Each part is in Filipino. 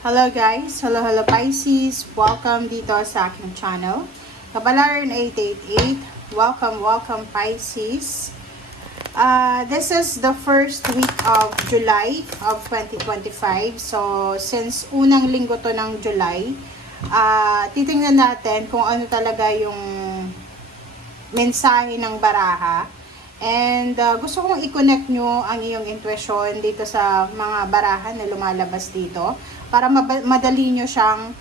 Hello guys! Hello Pisces! Welcome dito sa aking channel. Kabalaran 888. Welcome Pisces. This is the first week of July of 2025. So, since unang linggo to ng July, titingnan natin kung ano talaga yung mensahe ng baraha. And gusto kong i-connect nyo ang iyong intuition dito sa mga barahan na lumalabas dito para madali nyo siyang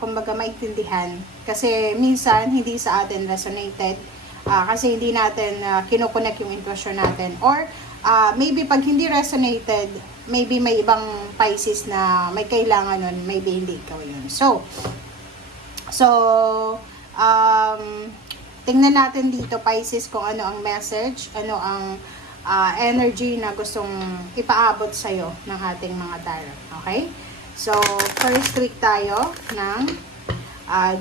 kumbaga maintindihan. Kasi minsan hindi sa atin resonated kasi hindi natin kinoconnect yung intuition natin. Or maybe pag hindi resonated, maybe may ibang Pisces na may kailangan nun, maybe hindi ikaw yun. So tingnan natin dito Pisces kung ano ang message, ano ang energy na gustong ipaabot sa'yo ng ating mga tarot. Okay? So, first week tayo ng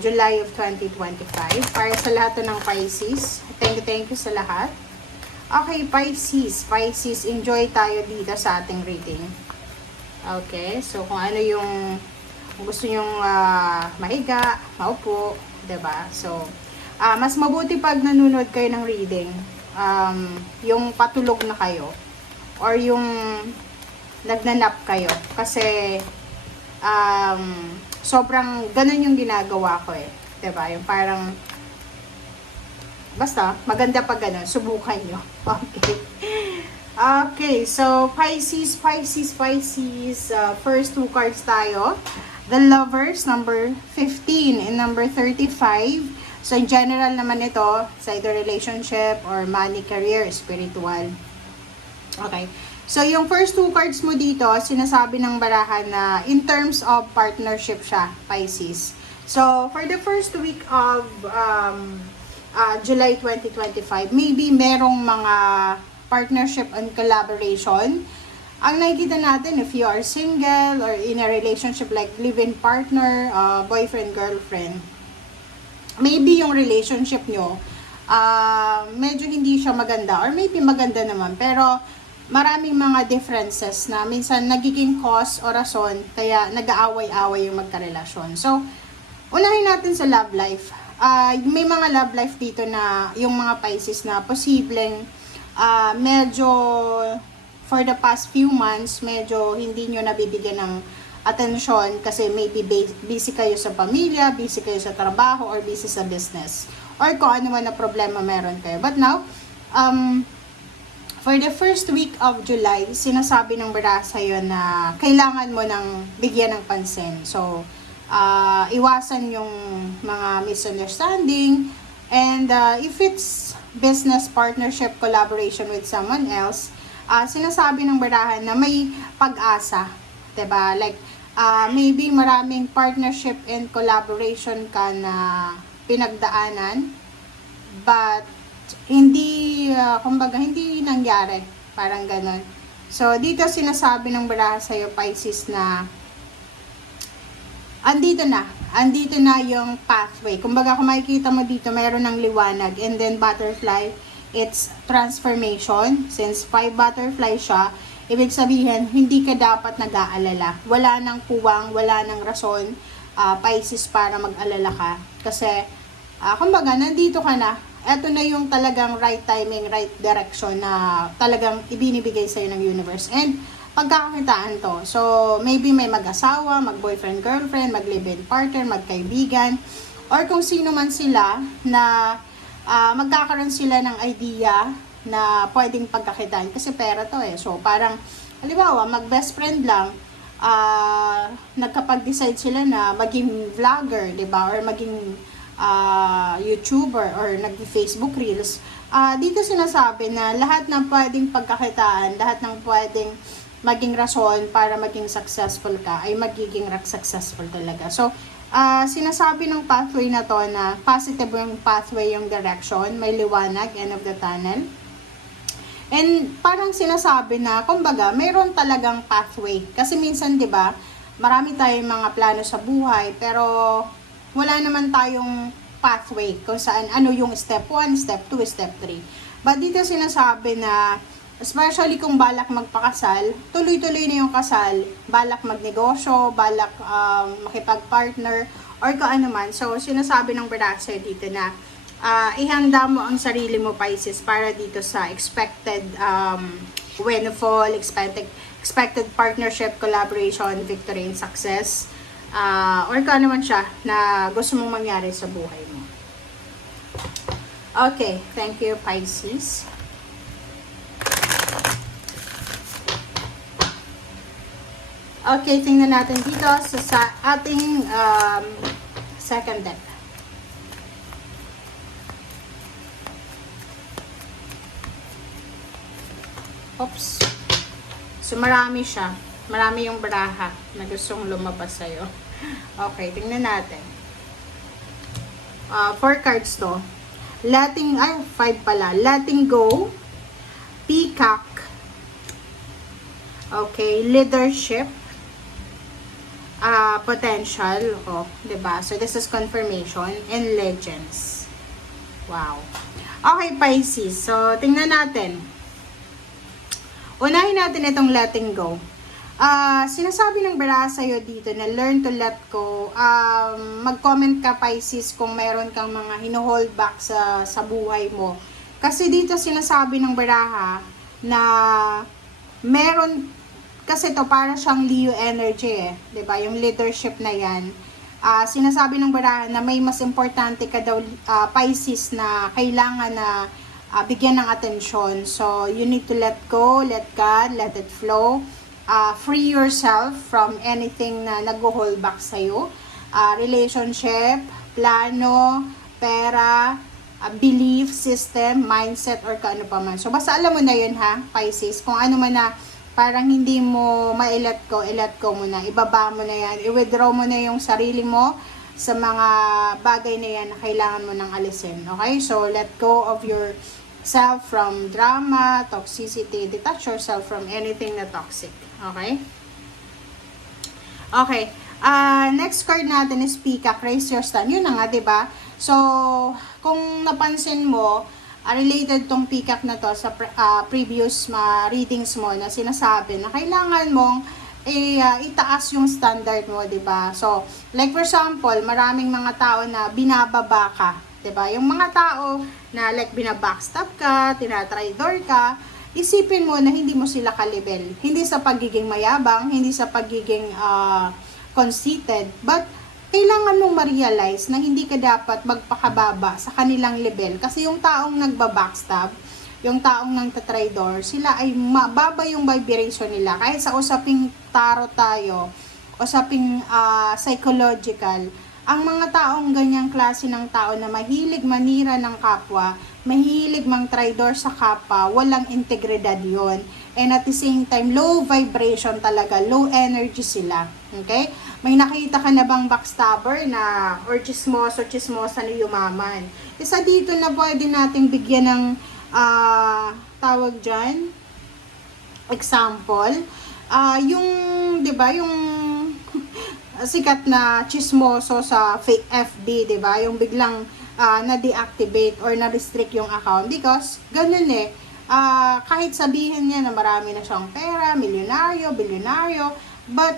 July of 2025 para sa lahat ng Pisces. Thank you sa lahat. Okay, Pisces, enjoy tayo dito sa ating reading. Okay, so kung ano yung gusto nyong mahiga, maupo, diba? So, mas mabuti pag nanonood kayo ng reading, yung patulog na kayo or yung nagnanap kayo kasi sobrang ganun yung ginagawa ko diba? Yung parang basta maganda pag ganun, subukan nyo. Okay, so Pisces, first two cards tayo. The Lovers, number 15 and number 35. So, in general naman ito, sa either relationship or money, career, spiritual. Okay. So, yung first two cards mo dito, sinasabi ng barahan na in terms of partnership siya, Pisces. So, for the first week of July 2025, maybe merong mga partnership and collaboration. Ang nakikita natin, if you are single or in a relationship like live-in partner, boyfriend, girlfriend, maybe yung relationship nyo, medyo hindi siya maganda or maybe maganda naman, pero maraming mga differences na minsan nagiging cause o rason kaya nag-aaway-away yung magkarelasyon. So, unahin natin sa love life. May mga love life dito na yung mga Pisces na posibleng medyo for the past few months, medyo hindi nyo nabibigyan ng atensyon kasi maybe busy kayo sa pamilya, busy kayo sa trabaho, or busy sa business. Or kung ano man na problema meron kayo. But now, for the first week of July, sinasabi ng baraha sa'yo na kailangan mo ng bigyan ng pansin. So, iwasan yung mga misunderstanding. And if it's business partnership, collaboration with someone else, sinasabi ng barahan na may pag-asa. Diba? Like, maybe maraming partnership and collaboration ka na pinagdaanan, but hindi, kumbaga, hindi nangyari. Parang ganon. So, dito sinasabi ng baraha sa'yo, Pisces, na andito na yung pathway. Kumbaga, kung makikita mo dito, mayroon ng liwanag, and then butterfly, it's transformation. Since 5 butterfly siya, ibig sabihin, hindi ka dapat nag-aalala. Wala nang puwang, wala nang rason, Pisces, para mag-alala ka. Kasi, kumbaga, nandito ka na. Ito na yung talagang right timing, right direction na talagang ibinibigay sa'yo ng universe. And, pagkakakitaan to. So, maybe may mag-asawa, mag-boyfriend, girlfriend, mag-live-in partner, magkaibigan, or kung sino man sila na magkakaroon sila ng idea na pwedeng pagkakitaan kasi pera to So, parang, halimbawa, mag-best friend lang, nagkapag-decide sila na maging vlogger, diba? Or maging YouTuber or nag-Facebook Reels. Dito sinasabi na lahat ng pwedeng pagkakitaan, lahat ng pwedeng maging rason para maging successful ka, ay magiging successful talaga. So, sinasabi ng pathway na to na positive yung pathway, yung direction, may liwanag, end of the tunnel. And parang sinasabi na, kumbaga, mayroon talagang pathway. Kasi minsan, di ba, marami tayong mga plano sa buhay, pero wala naman tayong pathway kung saan, ano yung step 1, step 2, step 3. But dito sinasabi na Especially kung balak magpakasal, tuloy-tuloy na yung kasal, balak magnegosyo, balak makipag-partner, or kung ano man. So, sinasabi ng Baraza dito na ihanda mo ang sarili mo, Pisces, para dito sa expected windfall, expected partnership, collaboration, victory, and success. Or kung ano man siya na gusto mong mangyari sa buhay mo. Okay, thank you, Pisces. Okay, tingnan natin dito sa ating second deck. Oops. So, marami siya. Marami yung baraha na gustong lumabas sa'yo. Okay, tingnan natin. 4 cards to. Letting, 5 pala. Letting go. Peacock. Okay, leadership. Potential. Oh, diba? So, this is confirmation. And legends. Wow. Okay, Pisces. So, tingnan natin. Unahin natin itong letting go. Sinasabi ng Baraza sa'yo dito na learn to let go. Mag-comment ka, Pisces, kung meron kang mga hino-hold back sa buhay mo. Kasi dito sinasabi ng Baraha na meron, kasi to para siyang Leo energy eh. 'Di ba? Yung leadership na yan. Sinasabi ng Baraha na may mas importante ka daw, Pisces, na kailangan na bigyan ng atensyon. So, you need to let go, let God, let it flow. Free yourself from anything na nag-hold back sa'yo. Relationship, plano, pera, belief system, mindset, or kaano pa man. So, basta alam mo na yun, ha, Pisces. Kung ano man na parang hindi mo ma-let go mo na. Ibaba mo na yan. I-withdraw mo na yung sarili mo sa mga bagay na yan na kailangan mo nang alisin. Okay? So, let go of yourself from drama, toxicity. Detach yourself from anything na toxic. Okay? Okay. Next card natin is Peacock. Raise your stand. Yun na nga, diba? So, kung napansin mo, related tong Peacock na to sa previous readings mo na sinasabi na kailangan mong itaas yung standard mo, 'di ba? So, like for example, maraming mga tao na binababa ka, 'di ba? Yung mga tao na like binabackstab ka, tinatraidor ka, isipin mo na hindi mo sila kalibel. Hindi sa pagiging mayabang, hindi sa pagiging conceited, but kailangan mong ma-realize na hindi ka dapat magpakababa sa kanilang level. Kasi yung taong nagbabackstab, yung taong nagtatraidor, sila ay mababa yung vibration nila. Kahit sa usaping tarot tayo, usaping psychological, ang mga taong ganyang klase ng tao na mahilig manira ng kapwa, mahilig mang traidor sa kapwa, walang integridad yon. And at the same time, low vibration talaga, low energy sila. Okay? May nakita ka na bang backstabber na or chismosa na yumaman? Isa dito na pwede nating bigyan ng tawag dyan, example, yung, di ba, yung sikat na chismoso sa fake FB, di ba? Yung biglang na-deactivate or na-restrict yung account because ganun eh. Kahit sabihin niya na marami na siyang pera, milyonaryo, bilyonaryo, but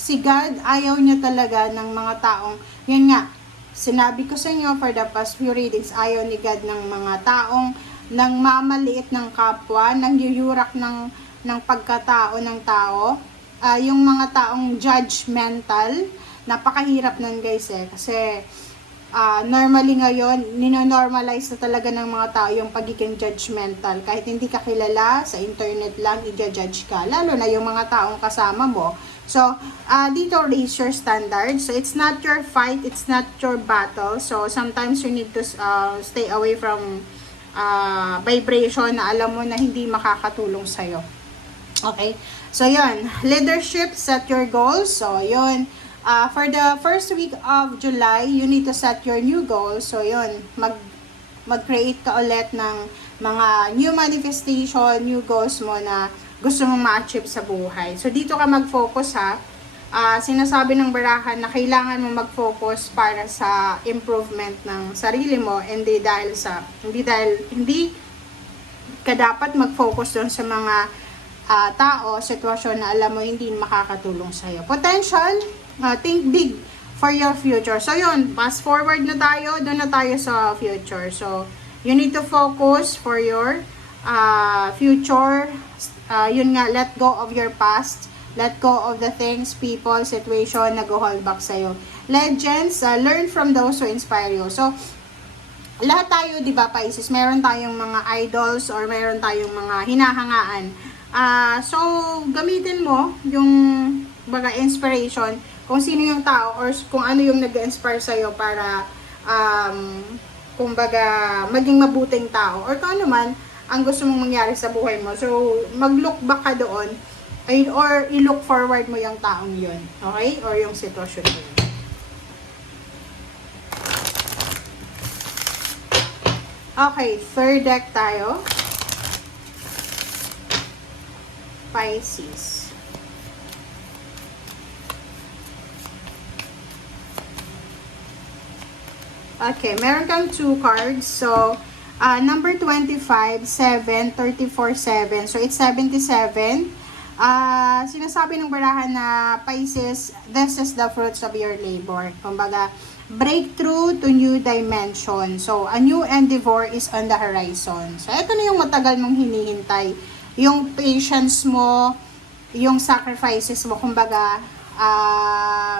si God, ayaw niya talaga ng mga taong, yun nga, sinabi ko sa inyo for the past few readings, ayaw ni God ng mga taong nang mamaliit ng kapwa, nang yuyurak ng pagkatao ng tao, yung mga taong judgmental, napakahirap nun guys eh, kasi normally ngayon, nino-normalize na talaga ng mga tao yung pagiging judgmental. Kahit hindi ka kilala, sa internet lang, i-judge ka. Lalo na yung mga taong kasama mo. So, dito, raise your standard. So, it's not your fight, it's not your battle. So, sometimes you need to stay away from vibration na alam mo na hindi makakatulong sa'yo. Okay? So, yun. Leadership, set your goals. So, yun. For the first week of July, you need to set your new goals. So, yun, mag-create ka ulit ng mga new manifestation, new goals mo na gusto mong ma-achieve sa buhay. So, dito ka mag-focus ha. Sinasabi ng barahan na kailangan mo mag-focus para sa improvement ng sarili mo, hindi ka dapat mag-focus doon sa mga tao, sitwasyon na alam mo hindi makakatulong sa'yo. Potential, think big for your future. So yun, fast forward na tayo, doon na tayo sa future. So, you need to focus for your future. Yun nga, let go of your past. Let go of the things, people, situation na go hold back sa'yo. Legends, learn from those who inspire you. So, lahat tayo, di ba, Pisces, meron tayong mga idols or meron tayong mga hinahangaan. So, gamitin mo yung baga inspiration, kung sino yung tao or kung ano yung nag-inspire sa'yo para kumbaga maging mabuting tao or kung ano man ang gusto mong mangyari sa buhay mo. So, mag-look back ka doon or i-look forward mo yung taong yun. Okay? Or yung sitwasyon mo yun. Okay, third deck tayo. Pisces. Okay, meron kang 2 cards. So, number 25, 7, 34, 7. So, it's 77. Sinasabi ng barahan na Pisces, this is the fruits of your labor. Kumbaga, breakthrough to new dimension. So, a new endeavor is on the horizon. So, ito na yung matagal mong hinihintay. Yung patience mo, yung sacrifices mo, kumbaga,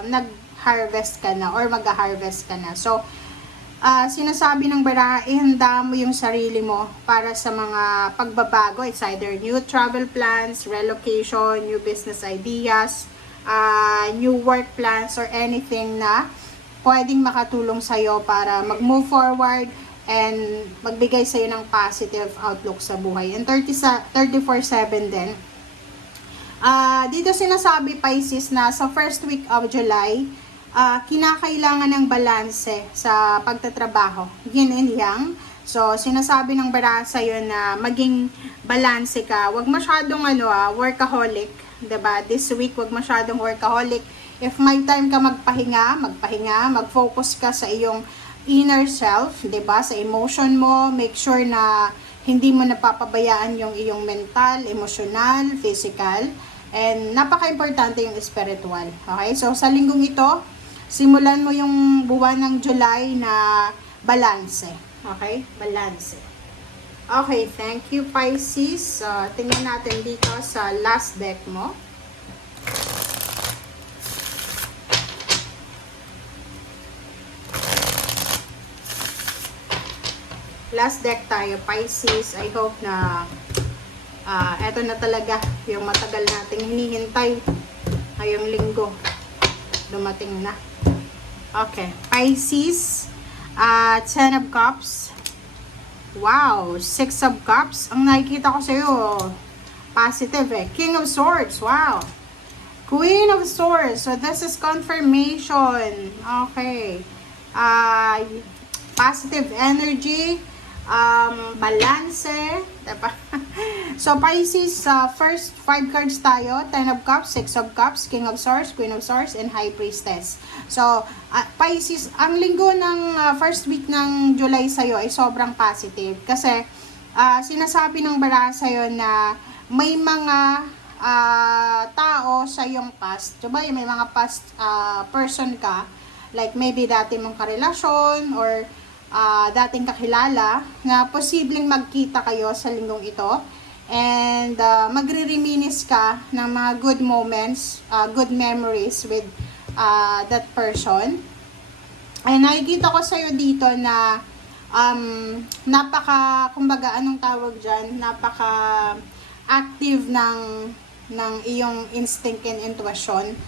nag-harvest ka na or mag-harvest ka na. So, sinasabi ng baraha, ihanda mo yung sarili mo para sa mga pagbabago. It's either new travel plans, relocation, new business ideas, new work plans, or anything na pwedeng makatulong sa'yo para mag-move forward and magbigay sa'yo ng positive outlook sa buhay. And 34/7 din. Dito sinasabi, Pisces, na sa first week of July, kinakailangan ng balanse sa pagtatrabaho. Yin and yang. So, sinasabi ng baraha sa'yo na maging balanse ka. Huwag masyadong workaholic. Diba? This week, huwag masyadong workaholic. If may time ka magpahinga, mag-focus ka sa iyong inner self, 'di ba? Sa emotion mo, make sure na hindi mo napapabayaan yung iyong mental, emotional, physical, and napaka-importante yung spiritual. Okay? So sa linggong ito, simulan mo yung buwan ng July na balanse. Okay? Balanse. Okay, thank you, Pisces. Tingnan natin dito sa last deck mo. Last deck tayo, Pisces. I hope na eto na talaga yung matagal nating hinihintay ngayong linggo. Dumating na. Okay. Pisces. 10 of Cups. Wow. 6 of Cups. Ang nakikita ko sa'yo, positive eh. King of Swords. Wow. Queen of Swords. So, this is confirmation. Okay. Positive energy. Balance, diba? So Pisces, first 5 cards tayo, 10 of Cups, 6 of Cups, King of Swords, Queen of Swords, and High Priestess. So Pisces, ang linggo ng first week ng July sa'yo ay sobrang positive kasi sinasabi ng baraha sa'yo na may mga tao sa iyong past, diba? May mga past person ka, like maybe dati mong karelasyon or dating kakilala na posibleng magkita kayo sa linggong ito and magre-reminisce ka ng mga good moments, good memories with that person. Ay nakikita ko sa'yo dito na kumbaga anong tawag dyan, napaka active ng iyong instinct and intuition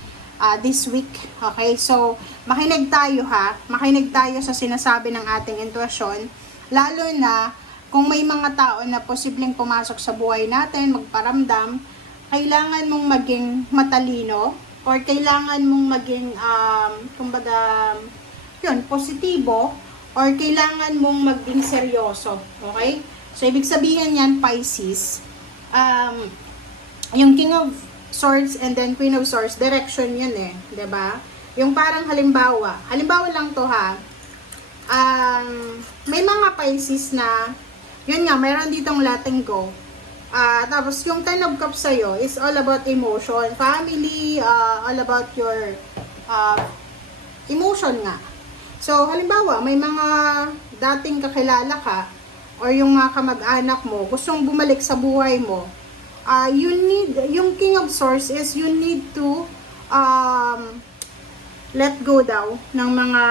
this week. Okay, so makinig tayo makinig tayo sa sinasabi ng ating intuition, lalo na kung may mga tao na posibleng pumasok sa buhay natin, magparamdam, kailangan mong maging matalino or kailangan mong maging kumbaga yun, positibo or kailangan mong maging seryoso. Okay, so ibig sabihin yan, Pisces, yung King of Swords and then Queen of Swords, direction yun eh, 'di ba? Yung parang halimbawa lang to may mga Pisces na Yun nga, mayroon ditong letting go. Tapos yung 10 of cups sa'yo is all about emotion, family, all about your emotion nga. So, halimbawa, may mga dating kakilala ka or yung mga kamag-anak mo gustong bumalik sa buhay mo. You need, yung King of Swords is you need to let go daw ng mga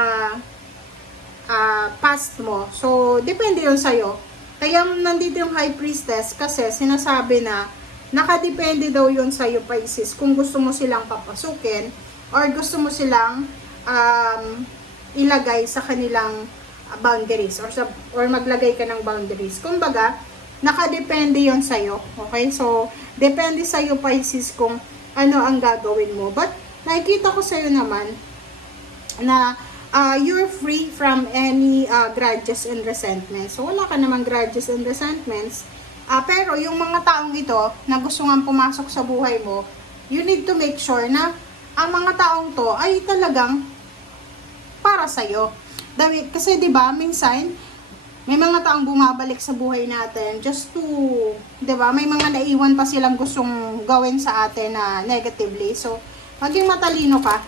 past mo. So, depende yun sa'yo. Kaya nandito yung High Priestess kasi sinasabi na nakadepende daw yun sa'yo, Pisces, kung gusto mo silang papasukin or gusto mo silang ilagay sa kanilang boundaries or maglagay ka ng boundaries. Kumbaga, nakadepende yon sa'yo. Okay? So, depende sa'yo, Pisces, kung ano ang gagawin mo. But, nakikita ko sa'yo naman na you're free from any grudges and resentments. So, wala ka namang grudges and resentments. Pero, yung mga taong ito na gusto nga pumasok sa buhay mo, you need to make sure na ang mga taong to ay talagang para sa'yo. Kasi, di ba, minsan, may mga taong bumabalik sa buhay natin just to, di ba, may mga naiwan pa silang gustong gawin sa atin na negatively. So, maging matalino ka.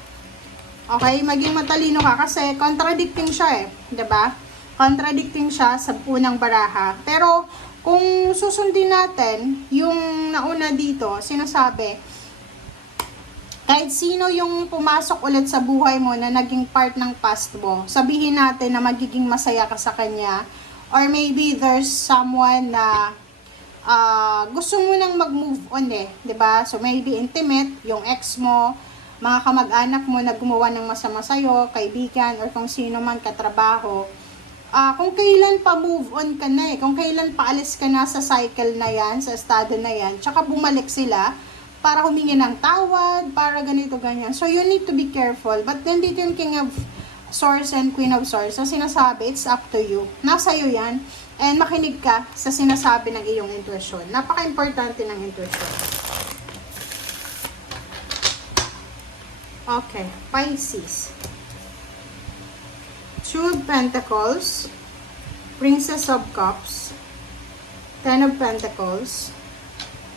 Okay? Maging matalino ka kasi contradicting siya eh. Di ba? Contradicting siya sa unang baraha. Pero, kung susundin natin, yung nauna dito, sinasabi, kahit sino yung pumasok ulit sa buhay mo na naging part ng past mo, sabihin natin na magiging masaya ka sa kanya, or maybe there's someone na gusto mo nang mag-move on eh, 'di ba? So maybe intimate, yung ex mo, mga kamag-anak mo na gumawa ng masama sa'yo, kaibigan, or kung sino man katrabaho. Kung kailan pa move on ka na eh, kung kailan pa alis ka na sa cycle na yan, sa estado na yan, tsaka bumalik sila, para humingi ng tawad, para ganito, ganyan. So, you need to be careful. But then, dito yung King of Swords and Queen of Swords, so sinasabi, it's up to you. Nasa iyo yan. And makinig ka sa sinasabi ng iyong intuition. Napaka-importante ng intuition. Okay, Pisces. Two of Pentacles, Princess of Cups, Ten of Pentacles,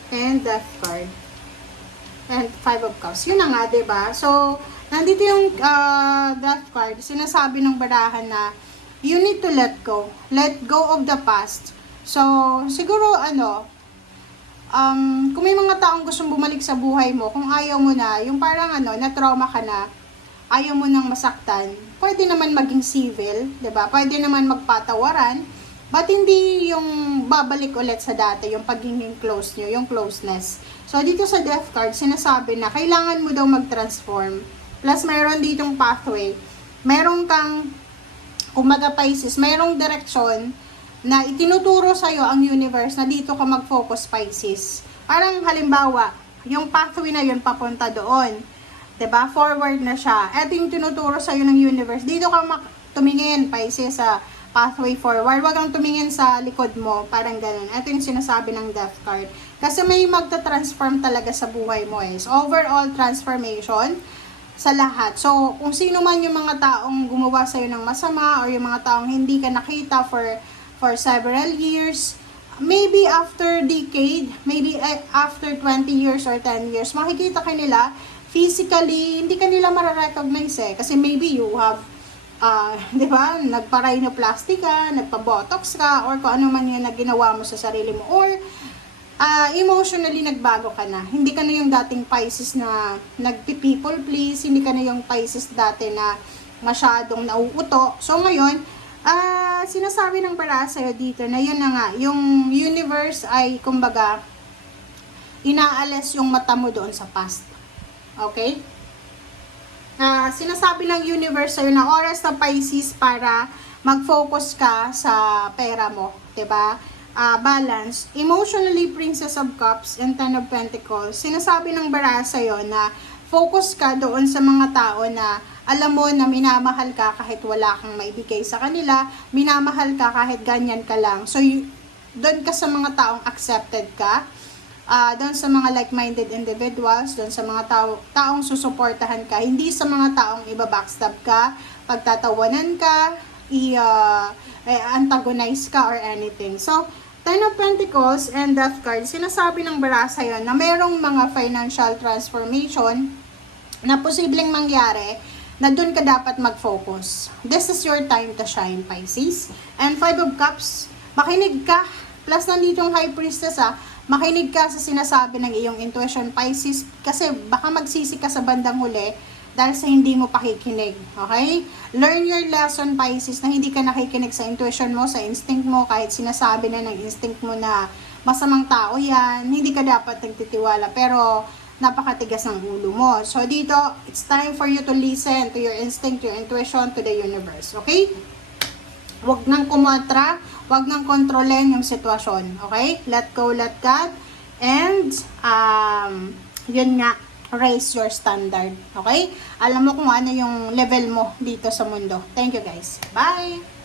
and Death card. And Five of Cups. Yun na nga, diba? So, nandito yung Death card. Sinasabi ng barahan na you need to let go. Let go of the past. So, siguro, kung may mga taong gustong bumalik sa buhay mo, kung ayaw mo na, yung parang na-trauma ka na, ayaw mo nang masaktan, pwede naman maging civil, diba? Pwede naman magpatawaran, but hindi yung babalik ulit sa dati, yung pagiging close nyo, yung closeness. So, dito sa Death card, sinasabi na kailangan mo daw mag-transform. Plus, mayroon ditong pathway. Meron kang, umaga Pisces, mayroong direksyon na itinuturo sa'yo ang universe na dito ka mag-focus, Pisces. Parang halimbawa, yung pathway na yun papunta doon. 'Di ba? Forward na siya. Ito yung tinuturo sa'yo ng universe. Dito ka tumingin, Pisces, sa pathway forward. Huwag kang tumingin sa likod mo. Parang ganun. Ito yung sinasabi ng Death card. Kasi may magta-transform talaga sa buhay mo eh. So, overall transformation sa lahat. So, kung sino man yung mga taong gumawa sa'yo ng masama or yung mga taong hindi ka nakita for several years, maybe after decade, maybe after 20 years or 10 years, makikita ka nila physically, hindi ka nila mararecognize eh. Kasi maybe you have, di ba, nagpa-rhinoplasty ka, nagpa-botox ka, or kung ano man yun na ginawa mo sa sarili mo, or emotionally nagbago ka na. Hindi ka na yung dating Pisces na nagpi-people please, hindi ka na yung Pisces dati na masyadong nauuto. So ngayon, sinasabi ng para sa'yo dito na yun na nga, yung universe ay kumbaga inaalis yung mata mo doon sa past. Okay? Sinasabi ng universe sa'yo na oras na Pisces para mag-focus ka sa pera mo. Diba? Balance. Emotionally, Princess of Cups and Ten of Pentacles. Sinasabi ng bara sa'yo na focus ka doon sa mga tao na alam mo na minamahal ka kahit wala kang maibigay sa kanila. Minamahal ka kahit ganyan ka lang. So, doon ka sa mga taong accepted ka. Doon sa mga like-minded individuals, doon sa mga taong susuportahan ka, hindi sa mga taong ibabackstab ka, pagtatawanan ka, antagonize ka or anything. So, Ten of Pentacles and Death card, sinasabi ng barasa yon na mayroong mga financial transformation na posibleng mangyari na dun ka dapat mag-focus. This is your time to shine, Pisces. And Five of Cups, makinig ka. Plus, nandito yung High Priestess, makinig ka sa sinasabi ng iyong intuition, Pisces, kasi baka magsisi ka sa bandang huli dahil sa hindi mo pakikinig. Okay? Learn your lesson, Pisces, na hindi ka nakikinig sa intuition mo, sa instinct mo, kahit sinasabi na ng instinct mo na masamang tao yan, hindi ka dapat nagtitiwala. Pero, napakatigas ng ulo mo. So, dito, it's time for you to listen to your instinct, your intuition, to the universe. Okay? Huwag nang kumontra, huwag nang kontrolin yung sitwasyon. Okay? Let go, let God. And, yun nga, raise your standard. Okay? Alam mo kung ano yung level mo dito sa mundo. Thank you, guys. Bye!